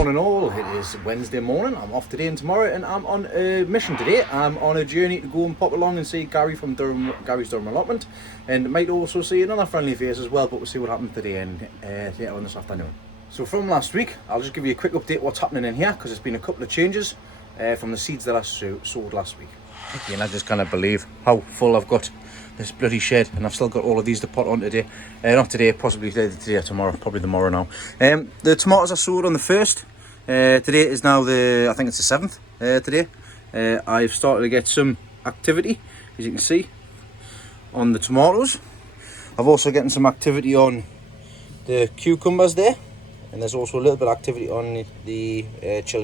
Morning all, it is Wednesday morning. I'm off today and tomorrow, and I'm on a mission today. I'm on a journey to go and pop along and see Gary from Durham, Gary's Durham Allotment, and might also see another friendly face as well, but we'll see what happens today and later on this afternoon. So from last week, I'll just give you a quick update what's happening in here, because there's been a couple of changes from the seeds that I sowed last week. And I just cannot believe how full I've got this bloody shed, and I've still got all of these to put on today. Not today, possibly today or tomorrow, probably tomorrow now. The tomatoes I sowed on the 1st. Today is now I think it's the 7th today. I've started to get some activity, as you can see, on the tomatoes. I've also getting some activity on the cucumbers there, and there's also a little bit of activity on the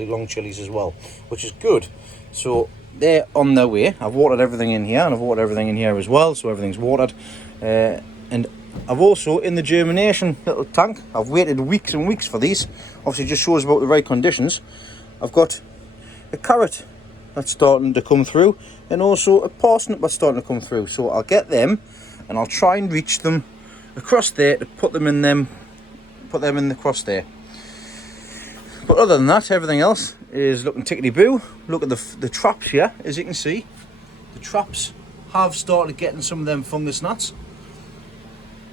long chilies as well, which is good. So they're on their way. I've watered everything in here, and I've watered everything in here as well, so everything's watered. And I've also, in the germination little tank, I've waited weeks and weeks for these. Obviously just shows about the right conditions. I've got a carrot that's starting to come through, and also a parsnip that's starting to come through. So I'll get them, and I'll try and reach them across there to put them in the cross there. But other than that, everything else is looking tickety-boo. Look at the traps here. As you can see, the traps have started getting some of them fungus gnats.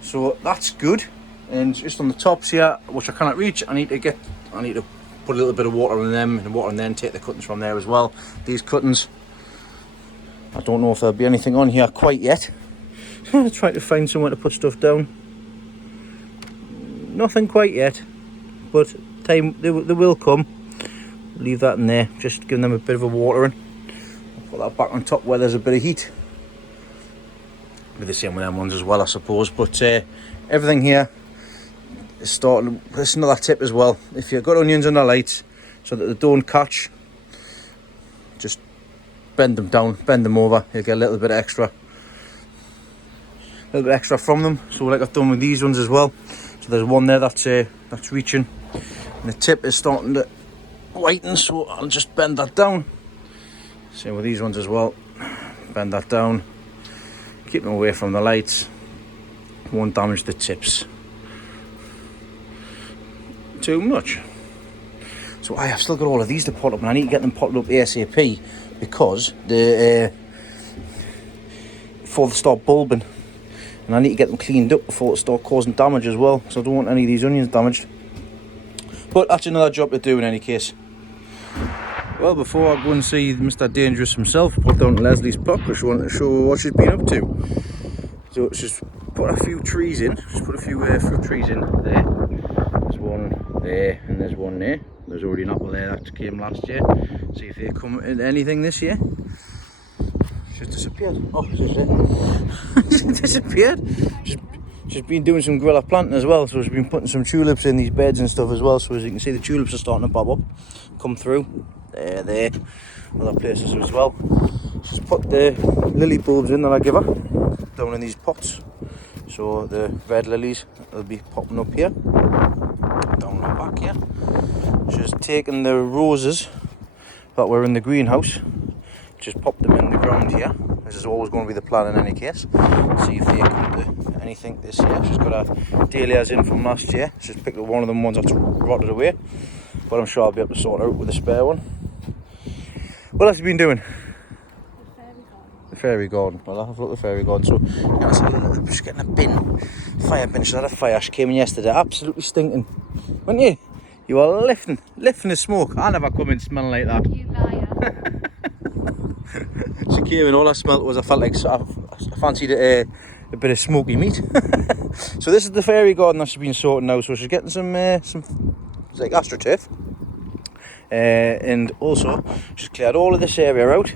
So that's good. And just on the tops here, which I cannot reach, I need to put a little bit of water on them, and then take the cuttings from there as well. These cuttings, I don't know if there'll be anything on here quite yet. I'm trying to find somewhere to put stuff down. Nothing quite yet, but time they will come. Leave that in there, just giving them a bit of a watering. I'll put that back on top where there's a bit of heat. Be the same with them ones as well, I suppose. But everything here is starting. There's another tip as well. If you've got onions under lights, so that they don't catch, just bend them down, bend them over. You'll get a little bit extra from them. So like I've done with these ones as well. So there's one there that's reaching, and the tip is starting to whiten, so I'll just bend that down. Same with these ones as well. Bend that down. Keep them away from the lights. Won't damage the tips too much. So I have still got all of these to pot up, and I need to get them potted up ASAP, because before they start bulbing. And I need to get them cleaned up before it start causing damage as well, so I don't want any of these onions damaged. But that's another job to do in any case. Well, before I go and see Mr. Dangerous himself, put down to Lesley's plot, because she wanted to show what she's been up to. So she's put a few trees in. She's put a few fruit trees in there. There's one there, and there's one there. There's already an apple there that came last year. See if they come into anything this year. She's disappeared. Oh, she's there. She's disappeared. She's been doing some guerrilla planting as well, so she's been putting some tulips in these beds and stuff as well. So as you can see, the tulips are starting to pop up, come through. There, other places as well. She's put the lily bulbs in that I give her down in these pots. So the red lilies will be popping up here, down the back here. She's taken the roses that were in the greenhouse, just pop them in the ground here. This is always going to be the plan in any case. See if they come to anything this year. She's got her dahlias in from last year. She's picked up one of them ones that's rotted away, but I'm sure I'll be able to sort her out with a spare one. What else have you been doing? The fairy garden. Well, I'll have a look at the fairy garden. So I'm just getting a fire bin. She had a fire. She came in yesterday, absolutely stinking, weren't you? You were lifting the smoke. I never come in smelling like that. You liar. She came in, all I smelt was, I felt like I fancied a bit of smoky meat. So this is the fairy garden that she's been sorting now. So she's getting some like astroturf, and also she's cleared all of this area out.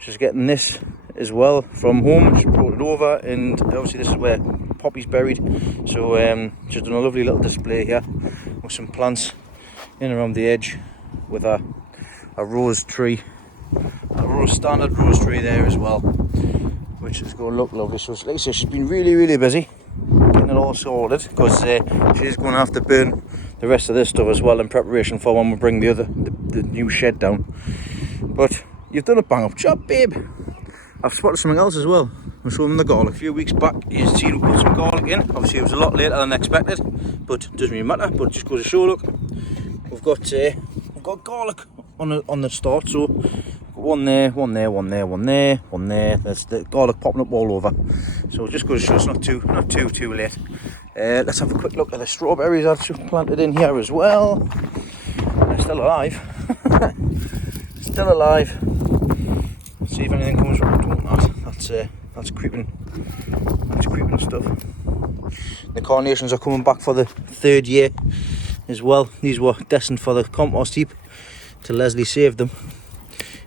She's getting this as well from home. She brought it over, and obviously this is where Poppy's buried. So she's done a lovely little display here with some plants in around the edge, with a rose tree. A standard rose tree there as well, which is going to look lovely. So like I say, she's been really busy getting it all sorted, because she's going to have to burn the rest of this stuff as well in preparation for when we bring the new shed down. But you've done a bang up job, babe. I've spotted something else as well. We're showing them the garlic. A few weeks back, you seen we put some garlic in. Obviously it was a lot later than expected, but it doesn't really matter. But it just goes to show, look, we've got garlic on the start, so one there, one there, one there, one there, one there. There's the garlic popping up all over. So just goes to show it's not too late. Let's have a quick look at the strawberries I've just planted in here as well. They're still alive. Still alive. See if anything comes from that. That's creeping. That's creeping stuff. The carnations are coming back for the 3rd year as well. These were destined for the compost heap till Leslie saved them,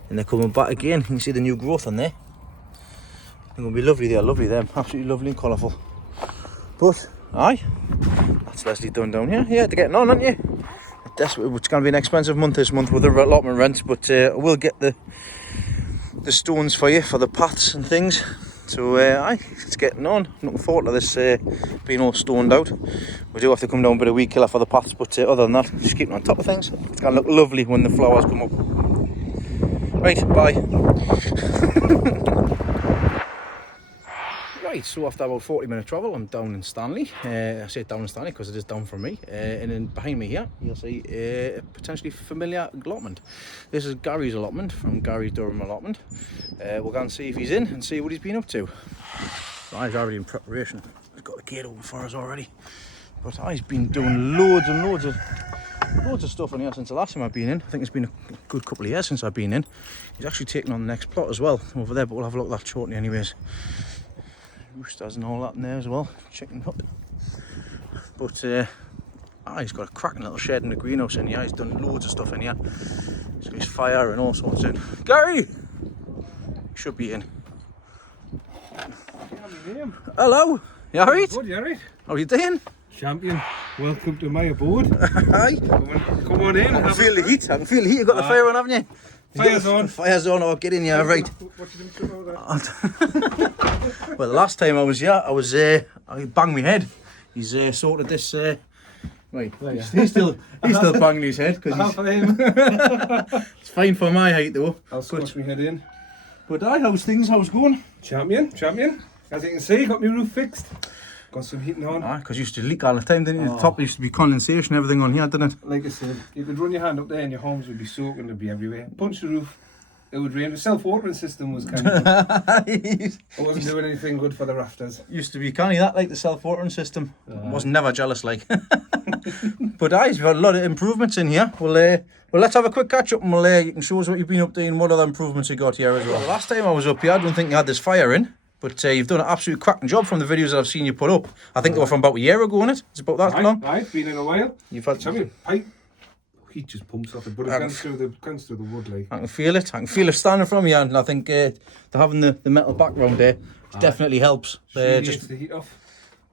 and they're coming back again. You can see the new growth on there. They're going to be lovely. They're lovely. Them absolutely lovely and colourful. But aye, that's Leslie done down here. Yeah, they're getting on, aren't you? It's going to be an expensive month this month with the allotment rent, but we'll get the stones for you for the paths and things. So aye, it's getting on. Looking forward to this being all stoned out. We do have to come down a bit of weed killer for the paths, but other than that, just keeping on top of things. It's going to look lovely when the flowers come up. Right, bye. Right, so after about 40-minute travel, I'm down in Stanley. I say down in Stanley because it is down from me. And then behind me here, you'll see a potentially familiar allotment. This is Gary's allotment from Gary's Durham Allotment. We'll go and see if he's in and see what he's been up to. So he's already in preparation. He's got the gate open for us already. But he's been doing loads and loads of stuff in here since the last time I've been in. I think it's been a good couple of years since I've been in. He's actually taken on the next plot as well over there, but we'll have a look at that shortly anyways. Roosters and all that in there as well, chicken hut. But he's got a cracking little shed in the greenhouse in here. He's done loads of stuff in here. So he's fire and all sorts in. Gary! Should be in. Hello! You alright? Good, you alright? How are you doing? Champion, welcome to my abode. Hi. Come on in. I can feel the heat. I can feel the heat. You've got the fire on, haven't you? Fire's on. Fire's on. Oh, get in here, right. What you doing about that? Well, the last time I was here, I banged my head. He's sorted this. Right, he's still banging his head because it's fine for my height though. I'll squash my head in. But how's things? How's it going? Champion. As you can see, got my roof fixed. Got some heating on. Because you used to leak all the time, didn't you? The top used to be condensation, everything on here, didn't it? Like I said, you could run your hand up there and your homes would be soaking, it'd be everywhere. Punch the roof, it would rain. The self-watering system was kind of good. It wasn't doing anything good for the rafters. Used to be canny that, like the self-watering system. Wasn't never jealous like. But we've had a lot of improvements in here. Well, let's have a quick catch up and you can show us what you've been up to and what other improvements you got here as well. The last time I was up here, I don't think you had this fire in. But you've done an absolute cracking job from the videos that I've seen you put up. I think they were from about a year ago, isn't it? It's about that long. Right, been in a while. You've had champion pipe. Heat just pumps off it, but it comes through the wood like. I can feel it. I can feel it standing from here, and I think having the metal background there definitely helps. Just the heat off.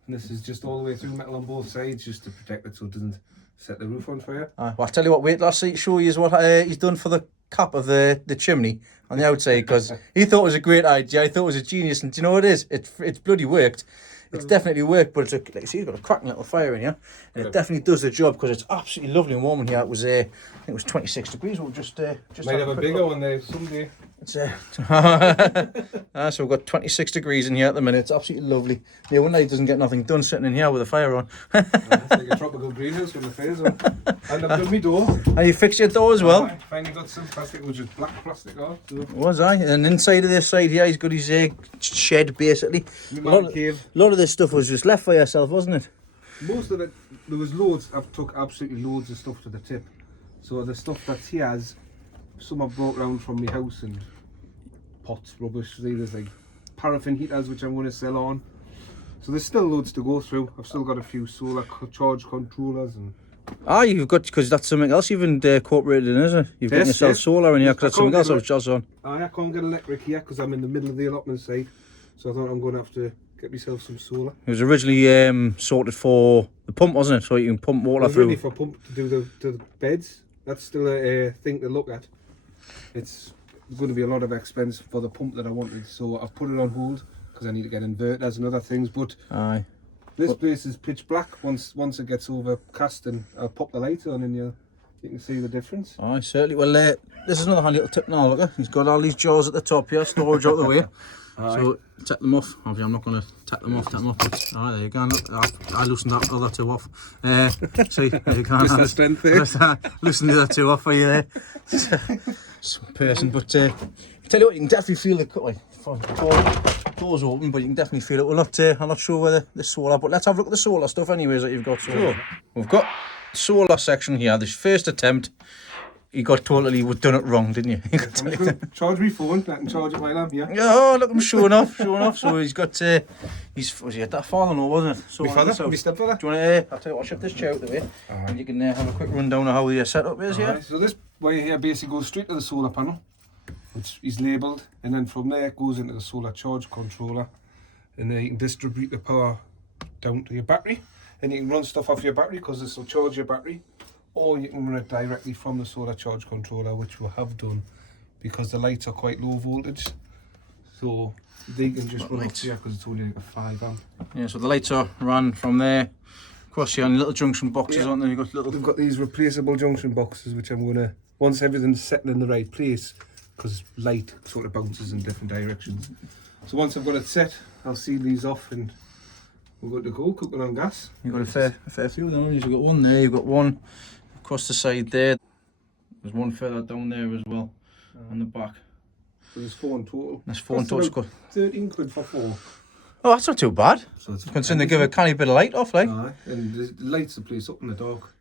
And this is just all the way through metal on both sides, just to protect it so it doesn't set the roof on fire. Well, I'll tell you what. Wait, last see show you what he's done for the cap of the chimney on the outside, because he thought it was a great idea. I thought it was a genius, and do you know what it is? It's bloody worked. It's definitely worked, but it's like see, he's got a cracking little fire in here, and it definitely does the job because it's absolutely lovely and warm in here. It was I think it was 26 degrees. We'll just might have a bigger one there someday. It's so we've got 26 degrees in here at the minute. It's absolutely lovely. Yeah, one night doesn't get nothing done sitting in here with a fire on. It's like a tropical greenhouse with the fire's on. And I've done my door. And you fixed your door as well. I finally got some plastic, which is black plastic off. So. Was I? And inside of this side here, he's got his shed basically. A lot of this stuff was just left for yourself, wasn't it? Most of it, there was loads. I've took absolutely loads of stuff to the tip. So the stuff that's here, some I've brought round from my house and pots, rubbish. There's like paraffin heaters which I'm going to sell on. So there's still loads to go through. I've still got a few solar charge controllers and. You've got, because that's something else you've incorporated in, isn't it? You've got yourself solar in here because that's something else I was just on. I can't get electric here because I'm in the middle of the allotment site. So I thought I'm going to have to get myself some solar. It was originally sorted for the pump, wasn't it? So you can pump water through. Really for pump to do the beds. That's still a thing to look at. It's going to be a lot of expense for the pump that I wanted, so I've put it on hold because I need to get inverters and other things. But this place is pitch black. Once it gets overcast, and I'll pop the light on, and you can see the difference. Certainly. Well, this is another handy little tip now. Look, he's got all these jars at the top here, storage out the way. So take them off. Obviously, I'm not going to take them off. All right, there you go. Look, I loosened that other two off. See, there you go. Just that strength there. Loosened the other two off for you there. Some person, but tell you what, you can definitely feel the cut. Doors open, but you can definitely feel it. I'm not sure where the solar, but let's have a look at the solar stuff anyways that you've got. So we've got solar section here. This first attempt, you got totally done it wrong, didn't you? Charge me phone, I can charge it while I'm here. Yeah, oh look, I'm showing off. So he's got was he had that father-in-law, wasn't it? So My father, my stepfather. Do you want to? I'll tell you what, I'll shift this chair out the way, and you can have a quick rundown of how the setup is here. So this wire here basically goes straight to the solar panel, which is labelled, and then from there it goes into the solar charge controller, and then you can distribute the power down to your battery, and you can run stuff off your battery because this will charge your battery, or you can run it directly from the solar charge controller, which we have done because the lights are quite low voltage, so they can just run off here because it's only like a 5 amp. Yeah, so the lights are run from there across here, and little junction boxes, aren't there? You've got little. We've got these replaceable junction boxes, which I'm gonna, once everything's settled in the right place, because light sort of bounces in different directions. So once I've got it set, I'll seal these off and we're good to go, cooking on gas. You've got a fair few of them. You've got one there, you've got one across the side there. There's one further down there as well, on the back. So there's 4 in total. There's 4 in total. 13 quid for 4. Oh, that's not too bad. So it's considering they give a canny bit of light off, like. And the lights the place up in the dark.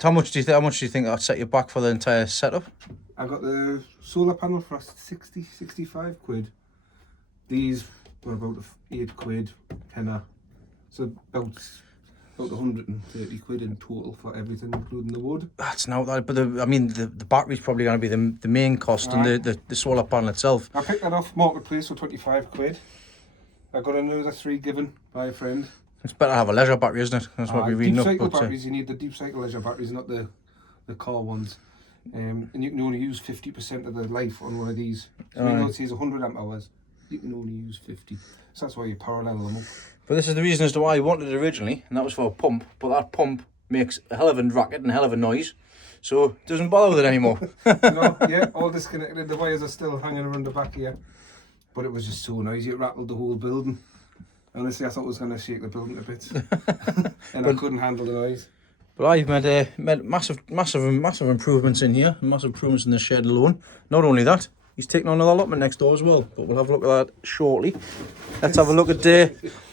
How much do you think that'll set you back for the entire setup? I got the solar panel for 65 quid. These were about 8 quid, tenner. So about 130 quid in total for everything, including the wood. That's not that, but the battery's probably going to be the main cost, and the solar panel itself. I picked that off Marketplace for 25 quid. I got another 3 given by a friend. It's better to have a leisure battery, isn't it? That's what we read up. Deep cycle batteries, you need the deep cycle leisure batteries, not the car ones. And you can only use 50% of the life on one of these. So even though it says 100 amp hours, you can only use 50. So that's why you parallel them up. But this is the reason as to why I wanted it originally, and that was for a pump. But that pump makes a hell of a racket and a hell of a noise, so it doesn't bother with it anymore. Yeah, all disconnected. The wires are still hanging around the back here. But it was just so noisy, it rattled the whole building. Honestly, I thought it was going to shake the building to bits. And I couldn't handle the noise. But I've made massive improvements in here, massive improvements in the shed alone. Not only that, he's taking on another allotment next door as well, but we'll have a look at that shortly. Let's have a look at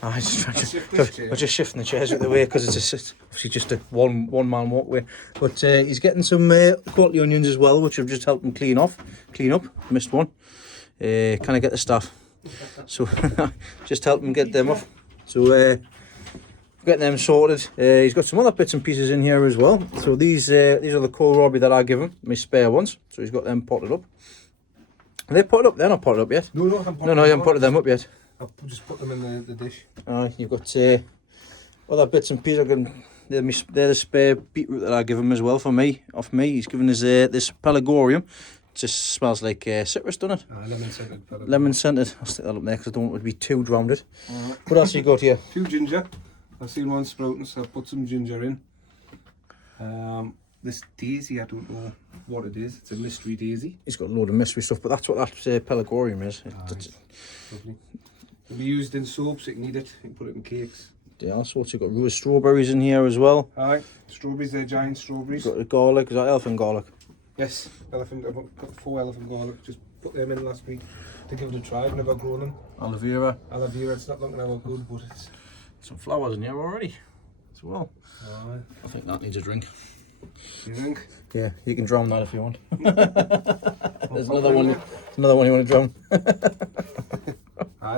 I'm just shifting the chairs out of the way because it's obviously just a one-man walkway. But he's getting some quality onions as well, which I've just helped him clean up. Missed one. Can I get the staff? So just help him get them off. So get them sorted. He's got some other bits and pieces in here as well. So these are the kohlrabi that I give him, my spare ones. So he's got them potted up. Are they potted up? They're not potted up yet. No, you haven't potted them up yet. I'll just put them in the dish. You've got other bits and pieces. They're the spare beetroot that I give him as well for me. Off me, he's given us this pelargonium. Just smells like citrus, doesn't it? Lemon scented. I'll stick that up there because I don't want it to be too drowned. Right. What else you got here? 2 ginger. I've seen one sprouting, so I've put some ginger in. This daisy, I don't know what it is. It's a mystery daisy. He's got a load of mystery stuff, but that's what that pelargonium is. Lovely. It'll be used in soaps. You can eat it. You can put it in cakes. Yeah, all sorts. You've got roast strawberries in here as well. Aye, strawberries. They're giant strawberries. Got the garlic. Is that elephant garlic? Yes, elephant. I've got 4 elephant garlic. Just put them in last week to give it a try. I've never grown them. Aloe vera. It's not looking ever good, but it's some flowers in here already as well. Aye. I think that needs a drink. You think? Yeah, you can drown that if you want. There's another one you want to drown.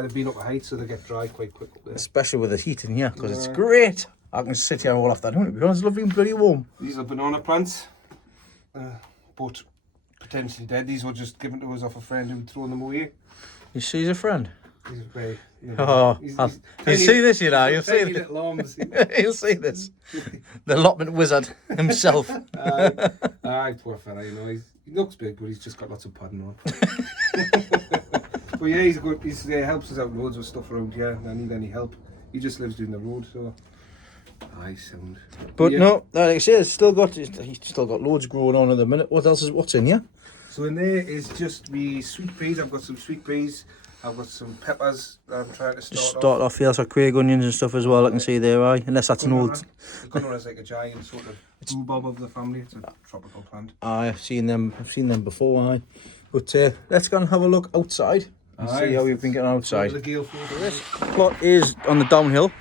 They've been up at height, so they get dry quite quick up there. Especially with the heat in here, because it's great. I can sit here all afternoon because it's lovely and bloody warm. These are banana plants, but potentially dead. These were just given to us off a friend who'd thrown them away. You see, he's a friend. He's very, you'll see this, you know. You'll see this. You'll see this. The allotment wizard himself. Aye, poor fella. You know, he looks big, but he's just got lots of padding on. But yeah, he's good. He helps us out loads with stuff around here. I need any help. He just lives down the road, so. Aye, sound. But yeah. No, like I say, he's still got loads growing on at the minute. What's in here? So in there is just me sweet peas. I've got some sweet peas. I've got some peppers that I'm trying to Just start start off here, so Craig onions and stuff as well. I can see there, aye. Unless that's an old. The gunner is like a giant sort of rhubarb of the family. It's a tropical plant. Aye, I've seen them before, aye. But let's go and have a look outside and see how we've been getting outside. This plot is on the downhill.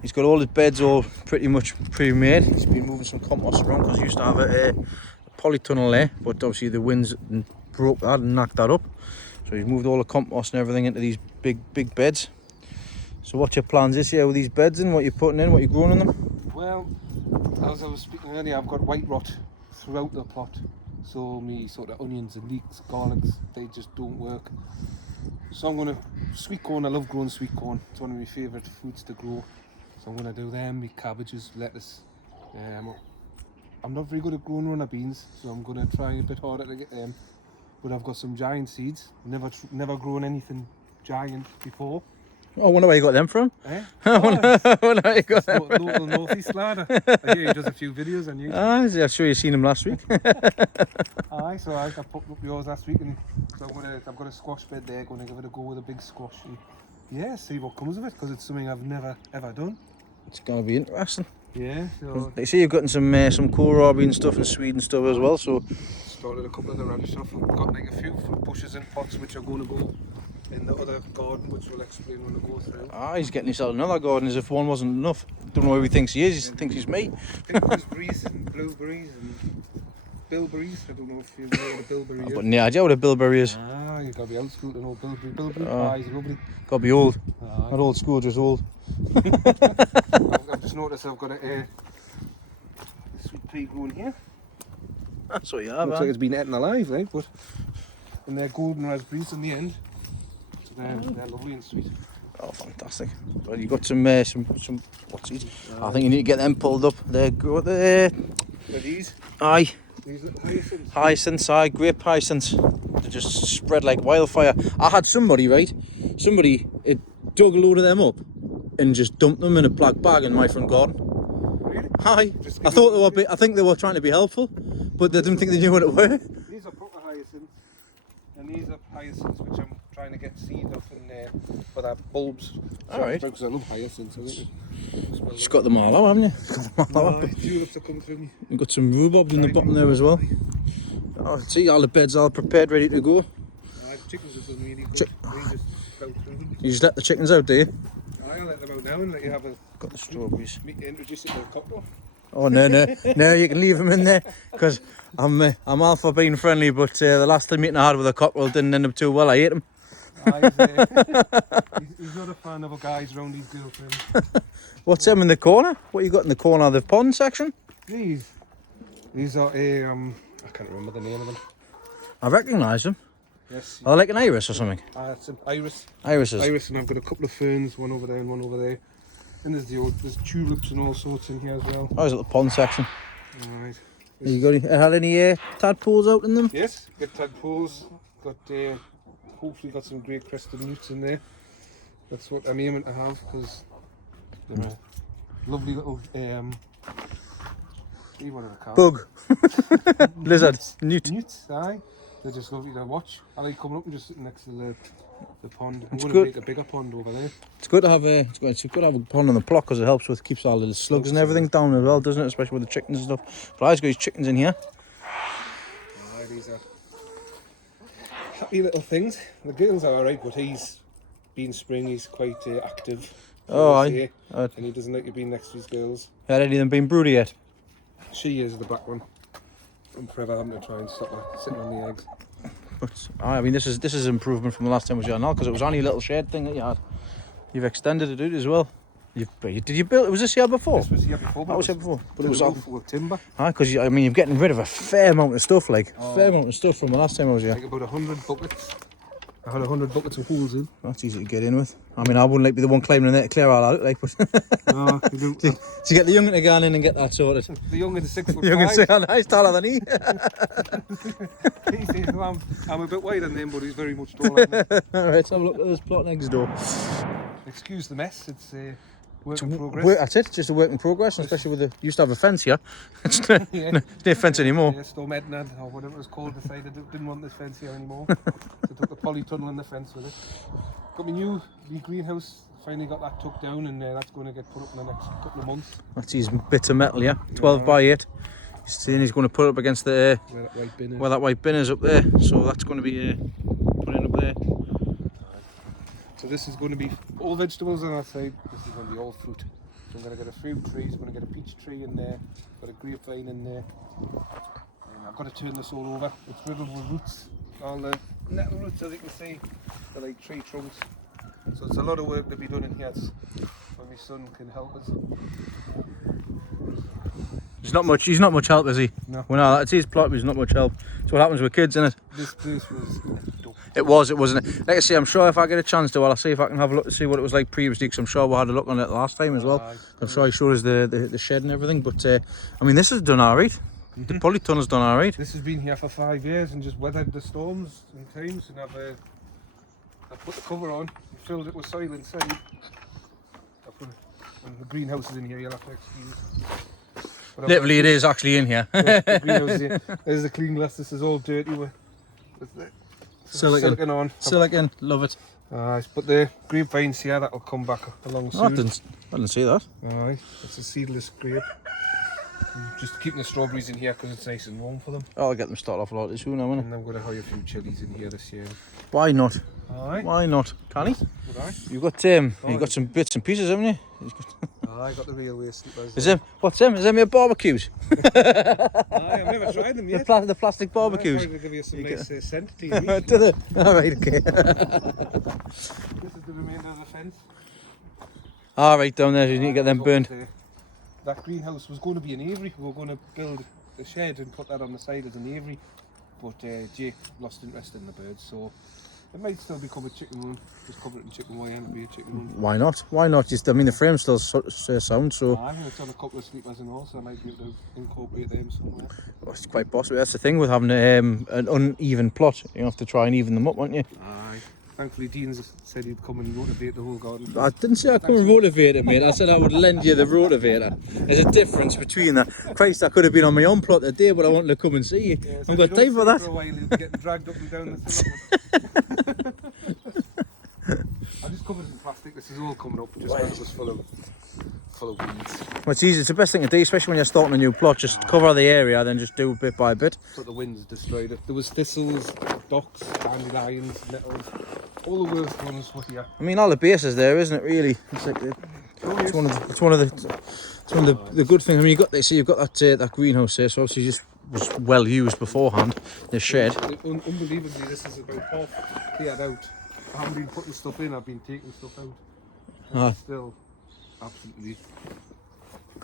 He's got all his beds all pretty much pre-made. He's been moving some compost around because he used to have a polytunnel there, but obviously the winds broke that and knocked that up. So he's moved all the compost and everything into these big beds. So what's your plans this year with these beds and what you're putting in, what you're growing in them? Well, as I was speaking earlier, I've got white rot throughout the plot. So me sort of onions and leeks, garlics, they just don't work. So I'm going to, sweet corn, I love growing sweet corn. It's one of my favourite fruits to grow. So I'm going to do them, my cabbages, lettuce. I'm not very good at growing runner beans, so I'm going to try a bit harder to get them. But I've got some giant seeds. Never grown anything giant before. Oh, I wonder where you got them from. Eh? I wonder where you got them from. Local northeast ladder. I hear he does a few videos on YouTube. Ah, I'm sure you've seen him last week. Aye, so I popped up yours last week, and so I've got a squash bed there. Going to give it a go with a big squash, and yeah, see what comes of it, because it's something I've never ever done. It's gonna be interesting. Yeah. So I see you've gotten some kohlrabi and stuff and Swede and stuff as well. So started a couple of the radish off. I've got like a few fruit bushes in pots which are going to go in the other garden, which we'll explain when we go through. ah, he's getting himself another garden as if one wasn't enough. Don't know who he thinks he is. He thinks he's me. I think gooseberries and blueberries and bilberries. I don't know if you know what a bilberry is. I've got no idea what a bilberry is. Ah, you've got to be old school to know bilberry. Bilberry pie is lovely. Got to be old. Ah, Not old school, just old. I've just noticed I've got a sweet pea growing here. That's what you have, Looks like it's been eaten alive, like, but and they're golden raspberries in the end. So they're lovely and sweet. Oh, fantastic. Well, you got some what's these? I think you need to get them pulled up. They're good. Are these? Aye. These little hyacinths? Hyacinths, aye, grape hyacinths. They just spread like wildfire. I had somebody dug a load of them up and just dumped them in a black bag in my front garden. Really? Aye. I thought they were. I think they were trying to be helpful, but they didn't think they knew what it were. These are proper hyacinths, and these are hyacinths which I'm trying to get seed off in there for that bulbs. Alright. Because I love hyacinths, I think. Just got them all out, haven't you? Got them all out. Tulips are coming through me. We've got some rhubarb in the bottom there as well. Oh, see, all the beds all prepared, ready to go. Chickens have done really good. They just fell through them. You just let the chickens out, do you? I'll let them out now and let you have a... Got the strawberries. Introduce it to the cocktail. Oh no, you can leave them in there because I'm all for being friendly, but the last meeting I had with a cockerel didn't end up too well. I ate him. He's not a fan of a guys around his girlfriend. What's them in the corner? What you got in the corner of the pond section? These are I can't remember the name of them. I recognise them. Yes. Are they like an iris or something? It's an iris. Irises. Iris, and I've got a couple of ferns, one over there and one over there. And there's tulips and all sorts in here as well. Oh, is it the pond section? Alright. You had any tadpoles out in them? Yes, got tadpoles. Got hopefully got some great crested newts in there. That's what I'm aiming to have, because they're a lovely little what are they called? Bug. Lizard. Newt. Newts, aye. They're just lovely to watch. I like coming up and just sitting next to the pond. I'm It's going good. to make a bigger pond over there. It's good to have a pond on the plot because it helps with keeps all the slugs and everything down as well, doesn't it? Especially with the chickens and stuff. But I've got his chickens in here. Aye, these are happy little things. The girls are alright, but being spring, he's quite active. Oh, aye. And he doesn't like you being next to his girls. Had any of them been broody yet? She is the black one. I'm forever having to try and stop her sitting on the eggs. But I mean, this is improvement from the last time we was here now because it was only a little shed thing that you had. You've extended it as well. Did you build? Was this here before? This was here before. That was here before, but it was all full of timber. because I mean, you're getting rid of a fair amount of stuff, fair amount of stuff from the last time I was here. Like about 100 buckets. I had 100 buckets of holes in. That's easy to get in with. I mean, I wouldn't like be the one climbing in there to clear all that, but No, you don't. to get the young'un to go in and get that sorted. The young is 6 foot You can 5. say, oh, he's taller than he. He says, well, I'm a bit wider than him, but he's very much taller than me. All right, let's have a look at this plot next door. Excuse the mess. It's Work in progress. That's it, just a work in progress, and especially with the used to have a fence here. It's no, no fence anymore. Yeah, Storm Edna, or whatever it was called, decided they didn't want this fence here anymore. So took the polytunnel and the fence with it. Got my new greenhouse, finally got that took down, and that's going to get put up in the next couple of months. That's his bit of metal, yeah, 12 by 8. He's saying he's going to put it up against the where that white bin is up there, so that's going to be put in up there. So this is going to be all vegetables on that side, this is going to be all fruit. So I'm going to get a fruit tree, I'm going to get a peach tree in there, got a grapevine in there, and I've got to turn this all over. It's riddled with roots, all the little roots, as you can see, they're like tree trunks. So it's a lot of work to be done in here, when my son can help us. He's not much help, is he? No. Well, no, it's his plot, but he's not much help. That's what happens with kids, isn't it? This place was dope. It wasn't it? Like I say, I'm sure if I get a chance to, I'll see if I can have a look to see what it was like previously, because I'm sure we had a look on it last time as well. I'm sure he showed us the shed and everything, but I mean, this is done alright. The polytunnel's done alright. This has been here for 5 years and just weathered the storms and times, and I've put the cover on, filled it with soil inside. And the greenhouse is in here, you'll have to excuse. Literally, it is actually in here. The greenhouse is here. There's the clean glass, this is all dirty with silicon on. Silicon, love it. But the grapevines here, that'll come back along soon. I didn't see that. It's a seedless grape. Just keeping the strawberries in here because it's nice and warm for them. I'll get them started off a lot soon, I'm And I'm going to hire a few chilies in here this year. Why not? Aye. Why not? Can he? Would I? You've got some bits and pieces, haven't you? I got the real waste. Is them? What's them? Is them your barbecues? I've never tried them yet. The plastic barbecues. I'm going to give you some nice scent to your meat. Do they? Alright, okay. This is the remainder of the fence. Alright, down there, you need to get them burned. That greenhouse was going to be an aviary. We were going to build a shed and put that on the side as an aviary. But Jake lost interest in the birds, so it might still become a chicken run. Just cover it in chicken wire and it'll be a chicken run. Why not? Why not? Just, I mean, the frame's still sound, so... I think it's on a couple of sleepers and all, so I might be able to incorporate them somewhere. Well, it's quite possible. That's the thing with having an uneven plot. You have to try and even them up, won't you? Aye. Thankfully, Dean's said he'd come and rotivate the whole garden. I didn't say I'd come and rotivate it, mate. I said I would lend you the rotivator. There's a difference between that. Christ, I could have been on my own plot today, but I wanted to come and see you. Yeah, I've got time for that. For a while, he'll be getting dragged up and down the cellar. I just covered it in plastic. This is all coming up just because it was full of weeds. Well, it's easy. It's the best thing to do, especially when you're starting a new plot. Just cover the area, then just do bit by bit. But the wind's destroyed it. There was thistles, docks, dandelions, nettles. All the worst ones were here. I mean, all the bases there, isn't it? Really, it's like it's one of the good things. I mean, you've got that greenhouse there, so obviously just was well used beforehand. The shed. Unbelievably, this is about half cleared out. I haven't been putting stuff in. I've been taking stuff out. And it's still absolutely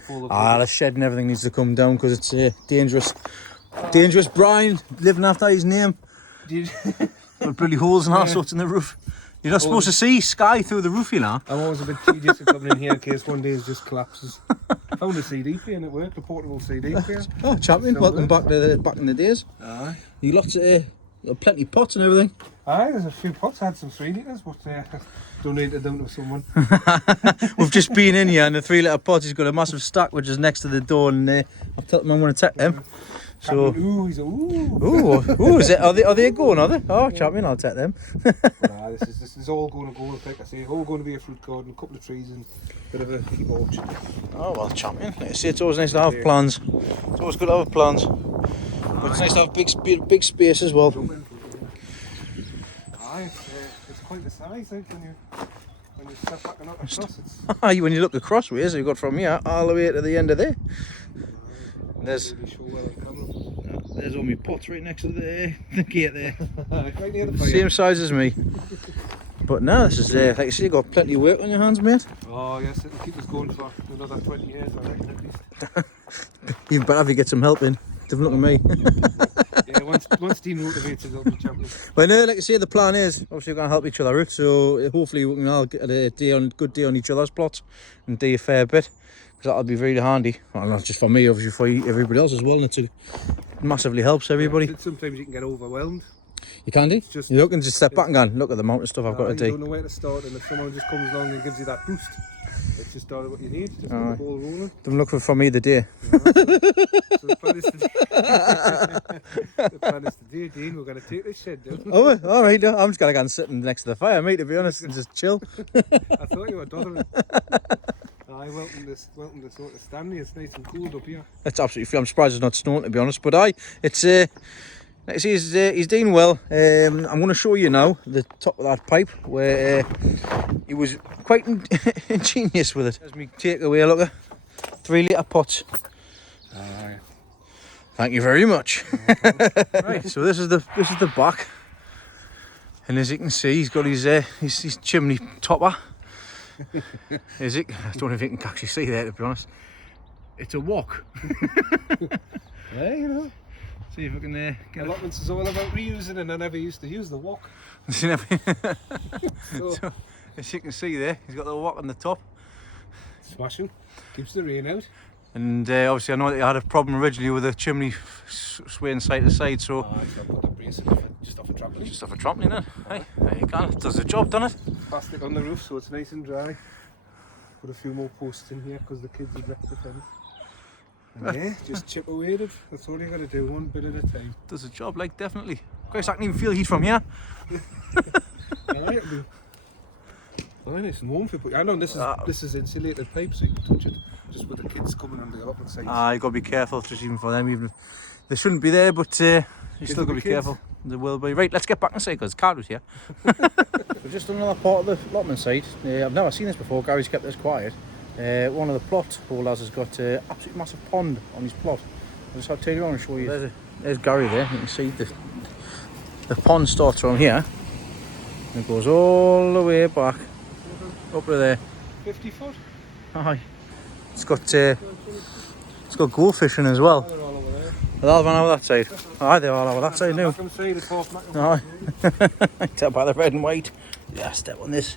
full of. The shed and everything needs to come down because it's dangerous. Dangerous Brian living after his name. Got bloody holes and all sorts in the roof. You're not supposed to see sky through the roof, you know. I'm always a bit tedious of coming in here in case one day it just collapses. I found a CD player and it worked, a portable CD player. Oh, champion! Welcome back in the days. Aye. You lots of plenty of pots and everything. Aye, there's a few pots. I had some 3 litres, but donated them to someone. We've just been in here and the 3 litre pot. He's got a massive stack which is next to the door, and I've told him I'm going to take them. So, he's a ooh. Is it? Are they going? Are they? Oh, champion! I'll take them. This is all going to go. Like I say, all going to be a fruit garden, a couple of trees, and a bit of a keep orchard. Oh well, champion. Like I say, it's always nice to have plans. It's always good to have plans, but it's nice to have big space as well. Aye, it's quite the size. Like when you step back and up across, it's. When you look across ways, you've got from here all the way to the end of there. There's all my pots right next to the gate there. Right near the fire. Same size as me. But no, this is like I say, you've got plenty of work on your hands, mate. Oh yes, it'll keep us going for another 20 years, I reckon at least. Even better if you get some help in. Don't look at me. Yeah, once Dean motivates us, it'll be champion. Well, no, like I say, the plan is obviously we're going to help each other out. So hopefully we can all get a good day on each other's plots and do a fair bit. That'll be really handy. Well, not just for me, obviously for everybody else as well, and it massively helps everybody. Yeah, sometimes you can get overwhelmed. You can do. You can just step back and go, look at the amount of stuff I've got to do. You don't know where to start, and if someone just comes along and gives you that boost, just started what you need. Just get the ball rolling. Don't look for me the day. So the plan is today. The plan is today, Dean. We're going to take this shed down. Oh, all right. I'm just gonna go and sit next to the fire, mate. To be honest, and just chill. I thought you were doddering. Welcome to sort of Stanley. It's nice and cool up here. It's absolutely free. I'm surprised it's not snowing, to be honest. But it's like I say, he's doing well. I'm going to show you now the top of that pipe where he was quite ingenious with it. As me take away, look at 3 litre pots. Thank you very much. Right, so this is the back, and as you can see, he's got his chimney topper. Is it? I don't know if you can actually see that, to be honest. It's a wok. Yeah, you know. See if I can get Allotments is all about reusing, and I never used to use the wok. So, as you can see there, he's got the wok on the top. Smashing. Keeps the rain out. And obviously I know that you had a problem originally with the chimney swaying side to side, so... I'll put the brace just off a trampoline. Just off a trampoline then. Hey, there you go. It does the job, doesn't it? Plastic on the roof so it's nice and dry. Put a few more posts in here because the kids would wreck the fence. And yeah, just chip away at it. That's all you got to do, one bit at a time. Does the job, like, definitely. Guys, I can even feel heat from here. Alright, it'll be nice and warm for you. I know this is insulated pipe, so you can touch it. Just with the kids coming on the allotment sides. You got to be careful, just even for them. Even if they shouldn't be there, but you still got to be careful. They will be. Right, let's get back inside because Card was here. We've just done another part of the allotment side. I've never seen this before. Gary's kept this quiet. One of the plot holders has got an absolutely massive pond on his plot. I'll just turn you around and show you. There's Gary there. You can see the pond starts from here and it goes all the way back up to there. 50 foot? Aye. It's got goldfish in as well. They're all over there. They're all over that side. Aye, they're all over that side now. Aye. Tell by the red and white. Yeah, step on this.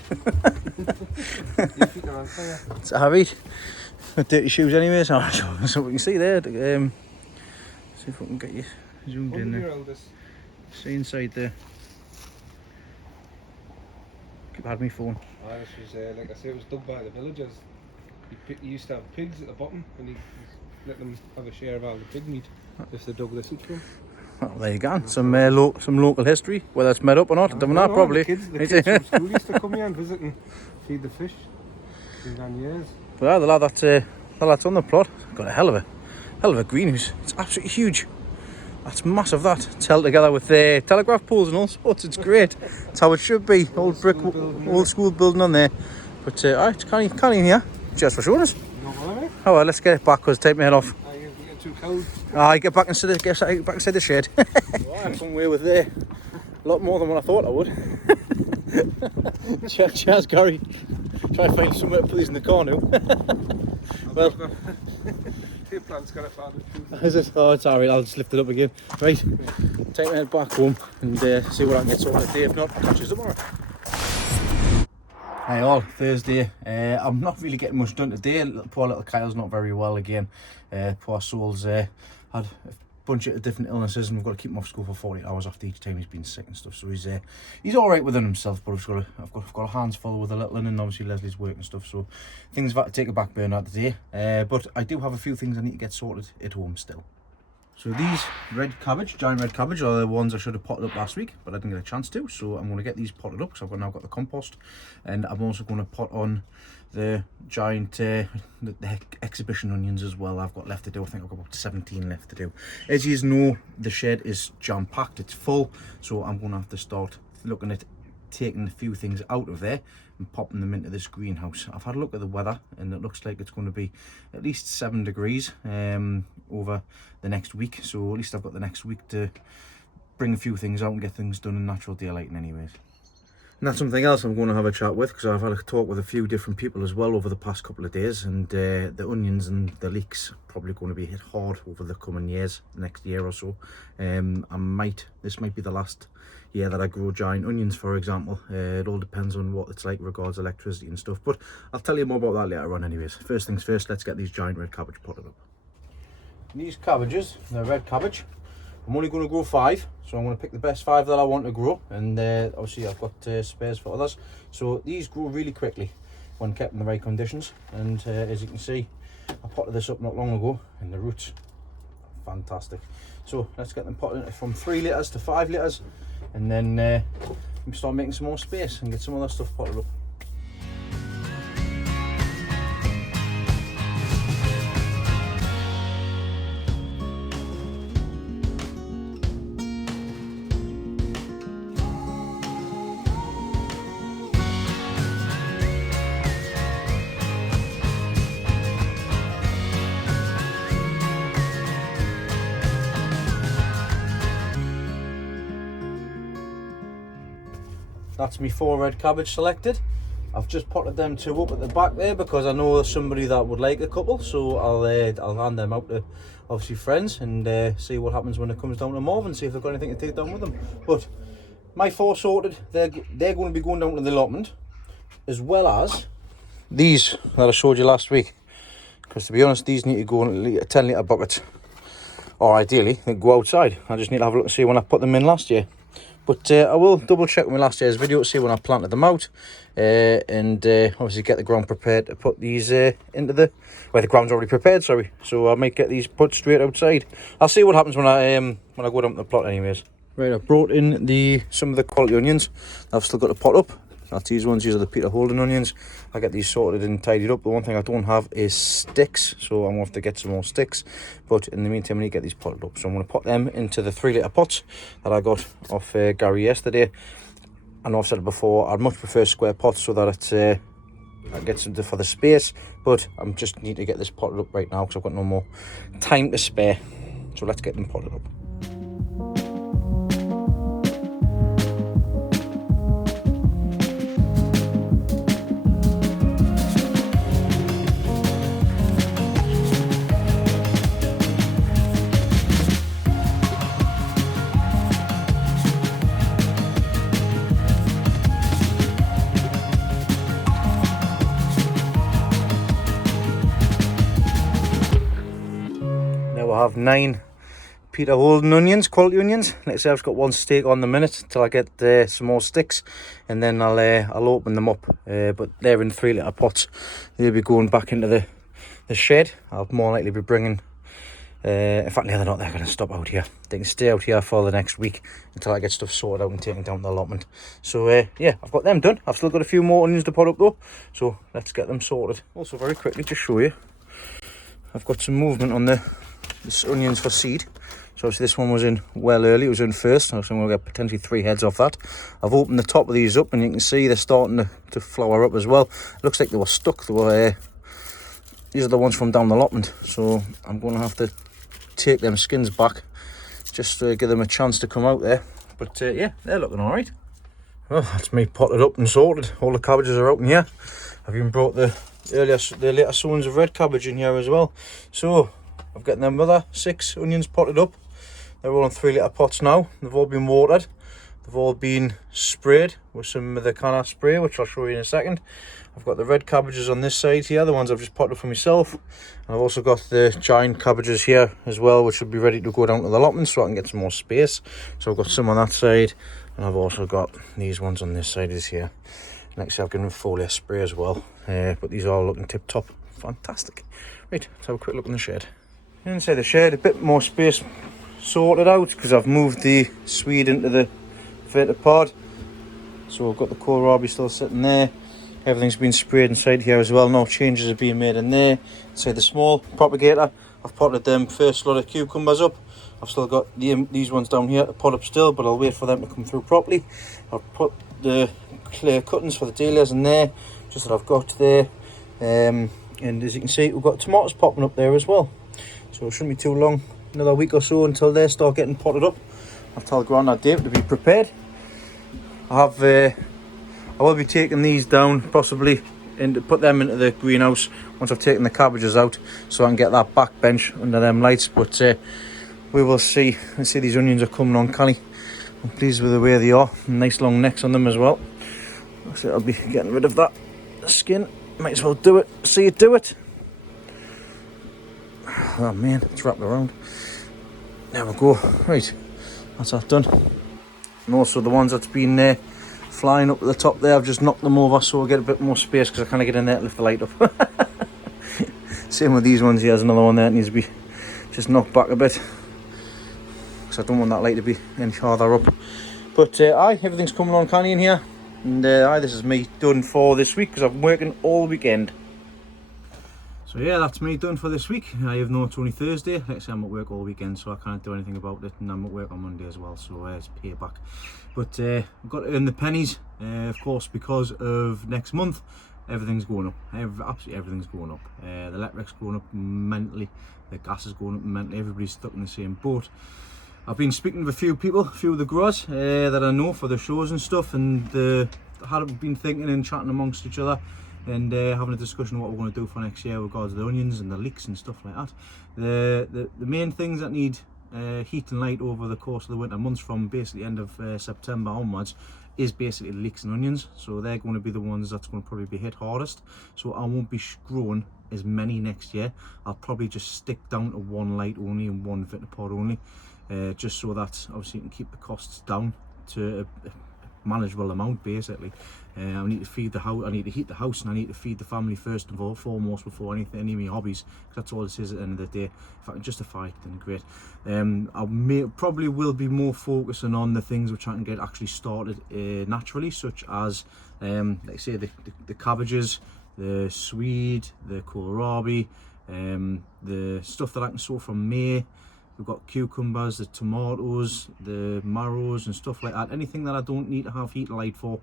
It's a heavy. Dirty shoes anyways. So we can see there. See if we can get you zoomed in there. See inside there. Keep had me phone. This was, like I say, it was dug by the villagers. He used to have pigs at the bottom and he let them have a share of all the pig meat if they dug this into them. Well, there you go. Some local history, whether it's made up or not, I don't know, probably. The kids from school used to come here and visit and feed the fish. It's been gone years. But the lad that's on the plot got a hell of a greenhouse. It's absolutely huge. That's massive. That it's held together with telegraph poles and all sorts. It's great. It's how it should be. Old brick, old school building on there. But it's can't in here. Just for showing us. Oh well, let's get it back because take my head off. I get back inside the shed. Well, I've come away with a lot more than what I thought I would. Cheers, Gary. Try to find somewhere to put these in the car now. Well, is it? Oh, it's alright. I'll just lift it up again. Right, take my head back home and see what I can get sorted today. If not, I'll catch you tomorrow. Hey all, Thursday. I'm not really getting much done today. Poor little Kyle's not very well again. Poor soul's had a bunch of different illnesses and we've got to keep him off school for 48 hours after each time he's been sick and stuff. So he's all right within himself, but I've got hands full with the little one and obviously Lesley's work and stuff. So things have had to take a back burner today. But I do have a few things I need to get sorted at home still. So these giant red cabbage, are the ones I should have potted up last week, but I didn't get a chance to. So I'm going to get these potted up because I've now got the compost, and I'm also going to pot on the giant the exhibition onions as well. I've got left to do. I think I've got about 17 left to do. As you know, the shed is jam packed. It's full, so I'm going to have to start looking at taking a few things out of there and popping them into this greenhouse. I've had a look at the weather and it looks like it's going to be at least 7 degrees over the next week, so at least I've got the next week to bring a few things out and get things done in natural daylighting anyways. And that's something else I'm going to have a chat with, because I've had a talk with a few different people as well over the past couple of days, and the onions and the leeks are probably going to be hit hard over the coming years, next year or so. This might be the last year that I grow giant onions, for example. It all depends on what it's like regards electricity and stuff, but I'll tell you more about that later on anyways. First things first, let's get these giant red cabbage potted up. These cabbages, they're red cabbage. I'm only going to grow 5, so I'm going to pick the best 5 that I want to grow, and obviously I've got spares for others. So these grow really quickly. when kept in the right conditions. And as you can see, I potted this up not long ago, and the roots are fantastic. So let's get them potted from 3 litres to 5 litres, and then we start making some more space and get some other stuff potted up. That's me 4 red cabbage selected. I've just potted them 2 up at the back there because I know there's somebody that would like a couple, so I'll hand them out to obviously friends and see what happens when it comes down to mauve and see if they've got anything to take down with them. But my 4 sorted, they're going to be going down to the allotment, as well as these that I showed you last week, because to be honest, these need to go in a 10 litre bucket, or ideally they go outside. I just need to have a look and see when I put them in last year. But I will double check my last year's video to see when I planted them out, and obviously get the ground prepared to put these into the, where the ground's already prepared, sorry. So I might get these put straight outside. I'll see what happens when I go down to the plot anyways. Right, I've brought in some of the quality onions. I've still got to pot up. That's these ones. These are the Peter Holden onions. I get these sorted and tidied up. The one thing I don't have is sticks, so I'm going to have to get some more sticks. But in the meantime, I need to get these potted up. So I'm going to put them into the 3 litre pots that I got off Gary yesterday. I know I've said it before, I'd much prefer square pots so that I get some for the space. But I just need to get this potted up right now because I've got no more time to spare. So let's get them potted up. I have 9 Peter Holden onions, quality onions. Like I say, I've got 1 steak on the minute till I get some more sticks, and then I'll open them up. But they're in 3 litre pots. They'll be going back into the shed. I'll more likely be bringing. In fact, no, they're not. They're going to stop out here. They can stay out here for the next week until I get stuff sorted out and taken down to the allotment. So yeah, I've got them done. I've still got a few more onions to pot up though. So let's get them sorted. Also, very quickly to show you, I've got some movement on the onions for seed. So obviously this one was in well early, it was in first, so I'm going to get potentially 3 heads off that. I've opened the top of these up and you can see they're starting to flower up as well. It looks like they were stuck. These are the ones from down the allotment, so I'm going to have to take them skins back just to give them a chance to come out there. But yeah, they're looking alright. Well, that's me potted up and sorted. All the cabbages are out in here. I've even brought the later sowings of red cabbage in here as well. So I've got them other 6 onions potted up. They're all in 3 litre pots now. They've all been watered. They've all been sprayed with some of the Canna spray, which I'll show you in a second. I've got the red cabbages on this side here, the ones I've just potted up for myself. And I've also got the giant cabbages here as well, which will be ready to go down to the allotment so I can get some more space. So I've got some on that side, and I've also got these ones on this side is here. Next, I've given them foliar spray as well. But these are all looking tip top. Fantastic. Right, let's have a quick look in the shed. Inside the shed, a bit more space sorted out because I've moved the Swede into the vertipod. So I've got the kohlrabi still sitting there. Everything's been sprayed inside here as well. No changes are being made in there. Inside the small propagator, I've potted them first lot of cucumbers up. I've still got these ones down here to pot up still, but I'll wait for them to come through properly. I've put the clear cuttings for the dahlias in there, just that I've got there. And as you can see, we've got tomatoes popping up there as well. So it shouldn't be too long, another week or so until they start getting potted up. I'll tell Grandad Dave to be prepared. I will be taking these down possibly and to put them into the greenhouse once I've taken the cabbages out, so I can get that back bench under them lights. But we will see. I see these onions are coming on canny. I'm pleased with the way they are. Nice long necks on them as well. So I'll be getting rid of that skin. Might as well do it. See it do it. Oh man, it's wrapped around. There we go. Right, that's that done. And also the ones that's been flying up at the top there. I've just knocked them over so we'll get a bit more space because I kind of get in there to lift the light up. Same with these ones. Here's another one there that needs to be just knocked back a bit because I don't want that light to be any farther up. But aye, everything's coming on canny in here, and aye, this is me done for this week because I'm working all weekend. So yeah, that's me done for this week. I have known it's only Thursday. Like I say, I'm at work all weekend, so I can't do anything about it, and I'm at work on Monday as well, so it's payback. But I've got to earn the pennies, of course, because of next month. Everything's going up. Absolutely everything's going up. The electric's going up mentally. The gas is going up mentally. Everybody's stuck in the same boat. I've been speaking to a few people, a few of the growers that I know for the shows and stuff, and had been thinking and chatting amongst each other and having a discussion of what we're going to do for next year with regards to the onions and the leeks and stuff like that. The main things that need heat and light over the course of the winter months from basically end of September onwards is basically the leeks and onions. So they're going to be the ones that's going to probably be hit hardest. So I won't be growing as many next year. I'll probably just stick down to one light only and one Vitapod only. Just so that obviously you can keep the costs down to a manageable amount basically. I need to feed the house, I need to heat the house, and I need to feed the family first and foremost before any of my hobbies, because that's all this is at the end of the day. If I can justify it, then great. I probably will be more focusing on the things which I can get actually started naturally, such as like I say, the cabbages, the swede, the kohlrabi, the stuff that I can sow from May. We've got cucumbers, the tomatoes, the marrows and stuff like that. Anything that I don't need to have heat and light for,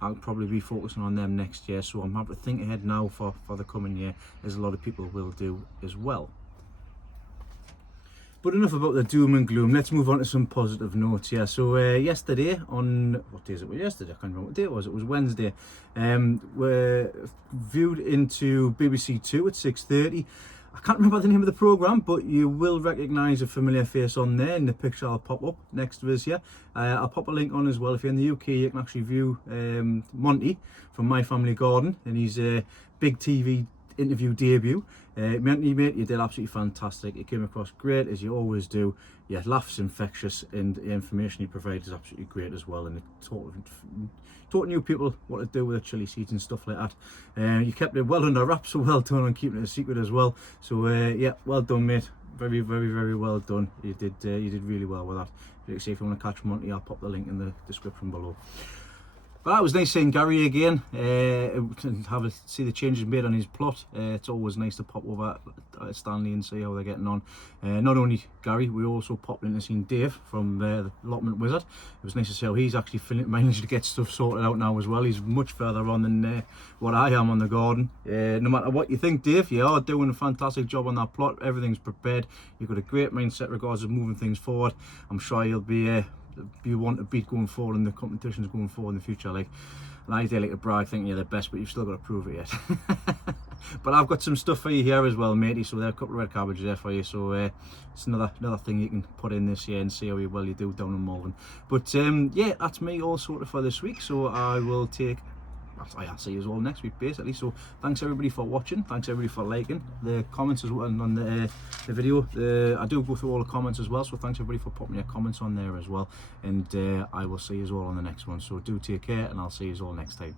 I'll probably be focusing on them next year. So I'm having to think ahead now for the coming year, as a lot of people will do as well. But enough about the doom and gloom. Let's move on to some positive notes here. So yesterday, on what day is it? Well, yesterday, I can't remember what day it was. It was Wednesday. We viewed into BBC Two at 6:30. I can't remember the name of the programme, but you will recognise a familiar face on there in the picture I'll pop up next to us here. I'll pop a link on as well. If you're in the UK, you can actually view Monty from My Family Garden and his big TV interview debut. Monty, mate, you did absolutely fantastic. You came across great, as you always do. Your laugh's infectious, and the information you provide is absolutely great as well. And it taught new people what to do with the chili seeds and stuff like that. You kept it well under wraps, so well done on keeping it a secret as well. So yeah, well done, mate. Very, very, very well done. You did really well with that. Like I say, if you want to catch Monty, I'll pop the link in the description below. But it was nice seeing Gary again, and see the changes made on his plot. It's always nice to pop over Stanley and see how they're getting on. Not only Gary, we also popped in to see Dave from the Allotment Wizard. It was nice to see how he's actually managed to get stuff sorted out now as well. He's much further on than what I am on the garden. No matter what you think, Dave, you are doing a fantastic job on that plot. Everything's prepared. You've got a great mindset regards to moving things forward. I'm sure you'll be you want to beat going forward in the competitions going forward in the future. Like, and I do like to brag thinking you're the best, but you've still got to prove it yet. But I've got some stuff for you here as well, matey. So there are a couple of red cabbages there for you. So it's another thing you can put in this year and see how well you do down in Malvern. But yeah, that's me all sorted for this week. So I will take. I'll see you all next week basically. So thanks everybody for watching, thanks everybody for liking the comments as well on the video. I do go through all the comments as well, so thanks everybody for putting your comments on there as well, and I will see you all on the next one. So do take care, and I'll see you all next time.